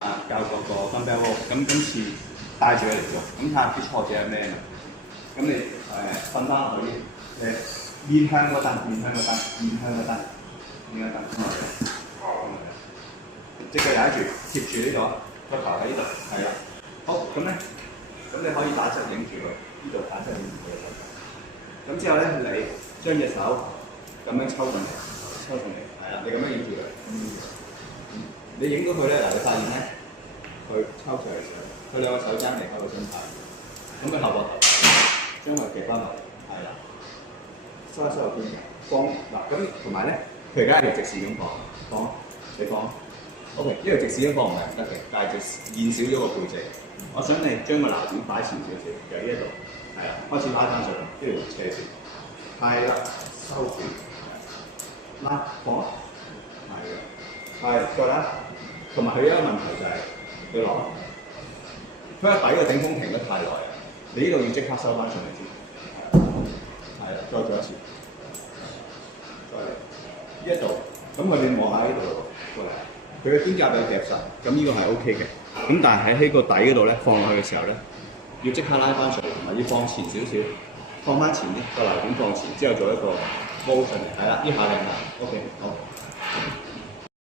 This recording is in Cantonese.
教嗰個 dumbbell row，咁今次帶住佢嚟做，咁睇下啲挫折係咩啊？咁你瞓翻落去，面向嗰凳，面向嗰凳，面向嗰凳，面向凳咁落去，隻腳踩住，貼住呢度，個頭喺呢度，係啦。好，咁咧，咁你可以打側影住佢，呢度打側影住佢。咁之後咧，你將隻手咁樣抽上嚟，抽上嚟，係啦，你咁樣影住佢。你影到佢咧，嗱，你發現咧，佢抽上嚟嘅時候，佢兩個手踭離開個身體，咁佢後膊頭將佢夾翻落嚟，係啦，收一收個肩胛，放嗱咁同埋咧，佢而家一條直線咁放，你放 ，OK， 呢條直線咁放唔係唔得嘅，但係就現少咗個背脊。我想你將個拿點擺前少少，由呢一度，係啦，開始拉翻上嚟，呢條斜線，係啦，收住，拉放，係嘅，係再拉。同埋佢一個問題就係佢落，佢個底個頂峰停得太耐，你呢度要即刻收翻上嚟先，係啦，再做一次，再嚟呢一度，咁佢哋望下呢度咯，過嚟，佢嘅肩胛有夾實，咁呢個係 OK 嘅，咁但係喺個底嗰度咧放落去嘅時候咧，要即刻拉翻上嚟，同埋要放前少少，放翻前啲，個拿點放前，之後做一個 motion 嚟，係啦，呢下靚啦 ，OK， 好。